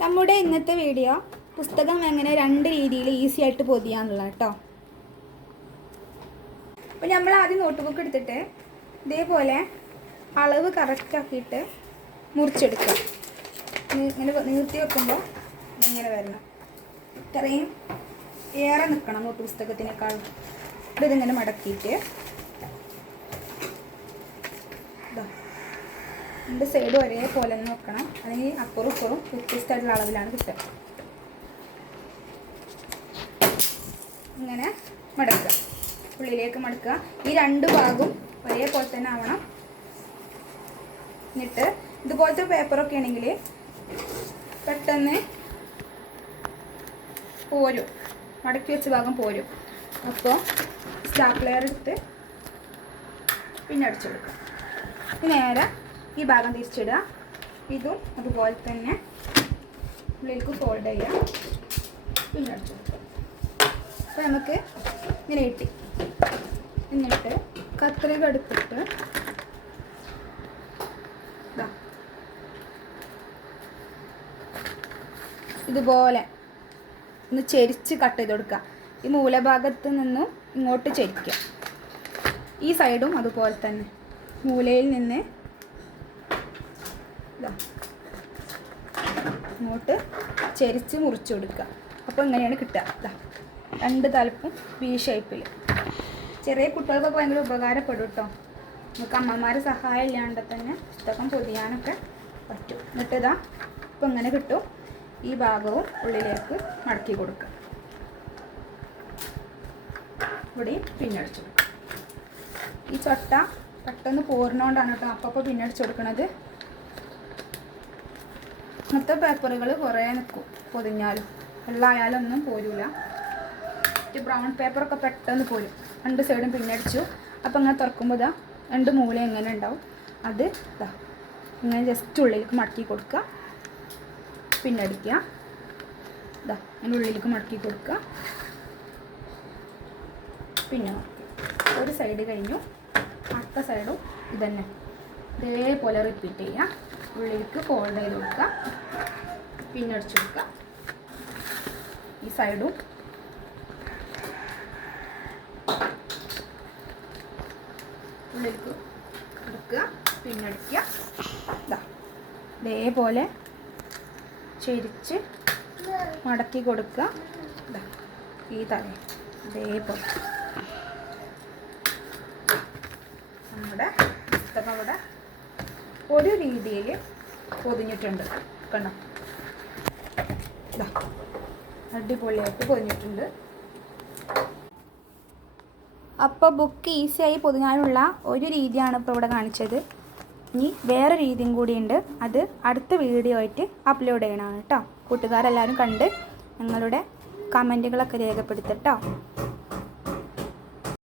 നമ്മുടെ ഇന്നത്തെ വീഡിയോ പുസ്തകം എങ്ങനെ രണ്ട് രീതിയിൽ ഈസി ആയിട്ട് പൊതിയാന്നുള്ള കേട്ടോ. അപ്പോൾ നമ്മൾ ആദ്യം നോട്ട് ബുക്ക് എടുത്തിട്ട് ഇതേപോലെ അളവ് കറക്റ്റ് ആക്കിയിട്ട് മുറിച്ചെടുക്കുക. ഇങ്ങനെ നീർത്തി വെക്കുമ്പോൾ ഇങ്ങനെ വരണം. ഇത്രയും ഏറെ നിൽക്കണം നോട്ട് പുസ്തകത്തിനേക്കാൾ. ഇതിങ്ങനെ മടക്കിയിട്ട് രണ്ട് സൈഡും ഒരേപോലെ തന്നെ വെക്കണം. അല്ലെങ്കിൽ അപ്പുറം ഇപ്പുറം വ്യത്യസ്തമായിട്ടുള്ള അളവിലാണ് കിട്ടുക. ഇങ്ങനെ മടക്കുക, ഉള്ളിലേക്ക് മടക്കുക. ഈ രണ്ട് ഭാഗവും ഒരേപോലെ തന്നെ ആവണം. എന്നിട്ട് ഇതുപോലത്തെ പേപ്പറൊക്കെ ആണെങ്കിൽ പെട്ടെന്ന് പോരും, മടക്കി വെച്ച ഭാഗം പോരും. അപ്പോൾ സ്റ്റാപ്ലെയർ എടുത്ത് പിന്നെ അടിച്ചു കൊടുക്കുക. നേരെ ഈ ഭാഗം തിരിച്ചിടുക. ഇതും അതുപോലെ തന്നെ ഉള്ളിലേക്ക് ഫോൾഡ് ചെയ്യുക, പിന്നെ അടിച്ചു കൊടുക്കുക. അപ്പോൾ നമുക്ക് ഇങ്ങനെ കിട്ടി. എന്നിട്ട് കത്രിക എടുത്തിട്ട് ഇതുപോലെ ഒന്ന് ചെരിച്ച് കട്ട് ചെയ്ത് കൊടുക്കുക. ഈ മൂലഭാഗത്ത് നിന്നും ഇങ്ങോട്ട് ചെരിക്കുക. ഈ സൈഡും അതുപോലെ തന്നെ മൂലയിൽ നിന്ന് ഇങ്ങോട്ട് ചെരിച്ച് മുറിച്ച് കൊടുക്കുക. അപ്പോൾ ഇങ്ങനെയാണ് കിട്ടുക. രണ്ട് തലപ്പും വി ഷേപ്പിൽ. ചെറിയ കുട്ടികൾക്കൊക്കെ ഭയങ്കര ഉപകാരപ്പെടും കേട്ടോ. നമുക്ക് അമ്മമാരെ സഹായം ഇല്ലാണ്ട് തന്നെ പുസ്തകം പൊതിയാനൊക്കെ പറ്റും. എന്നിട്ട് ഇപ്പോൾ ഇങ്ങനെ കിട്ടും. ഈ ഭാഗവും ഉള്ളിലേക്ക് മടക്കി കൊടുക്കുക. ഇവിടെയും പിന്നടിച്ചു കൊടുക്കുക. ഈ ചൊട്ട പെട്ടെന്ന് പോരുന്നോണ്ടാണ് കേട്ടോ അപ്പോൾ പിന്നടിച്ചു കൊടുക്കുന്നത്. ഇങ്ങനത്തെ പേപ്പറുകൾ കുറേ നിൽക്കും പൊതിഞ്ഞാലും. വെള്ളമായാലൊന്നും പോരില്ല. ബ്രൗൺ പേപ്പറൊക്കെ പെട്ടെന്ന് പോരും. രണ്ട് സൈഡും പിന്നടിച്ചു. അപ്പോൾ ഇങ്ങനെ തുറക്കുമ്പോൾ രണ്ട് മൂല എങ്ങനെ ഉണ്ടാവും. അത് ഇങ്ങനെ ജസ്റ്റ് ഉള്ളിലേക്ക് മടക്കി കൊടുക്കുക, പിന്നടിക്കുക. അങ്ങനെ ഉള്ളിലേക്ക് മടക്കി കൊടുക്കുക, പിന്നെ ഒരു സൈഡ് കഴിഞ്ഞു. അടുത്ത സൈഡും ഇതന്നെ ഇതേപോലെ റിപ്പീറ്റ് ചെയ്യുക. ഉള്ളിലേക്ക് ഫോൾഡ് ചെയ്ത് കൊടുക്കുക, പിന്നെ അടിച്ചു കൊടുക്കുക. ഈ സൈഡും ഉള്ളിലേക്ക് എടുക്കുക, പിന്നെ അടിക്കുക. ഇതേപോലെ ചെരിച്ച് മടക്കി കൊടുക്കുക. ഈ തല ഇതേപോലെ നമ്മുടെ പുസ്തകം ഇവിടെ ഒരു രീതിയിൽ പൊതിഞ്ഞിട്ടുണ്ട്. കണ്ടോ, അടിപൊളിയായിട്ട് പൊതിഞ്ഞിട്ടുണ്ട്. അപ്പോൾ ബുക്ക് ഈസിയായി പൊതിഞ്ഞാലുള്ള ഒരു രീതിയാണ് ഇപ്പോൾ ഇവിടെ കാണിച്ചത്. ഇനി വേറെ രീതിയും കൂടിയുണ്ട്. അത് അടുത്ത വീഡിയോ ആയിട്ട് അപ്ലോഡ് ചെയ്യണമാണ് കേട്ടോ. കൂട്ടുകാരെല്ലാവരും കണ്ട് നിങ്ങളുടെ കമൻറ്റുകളൊക്കെ രേഖപ്പെടുത്തട്ടോ.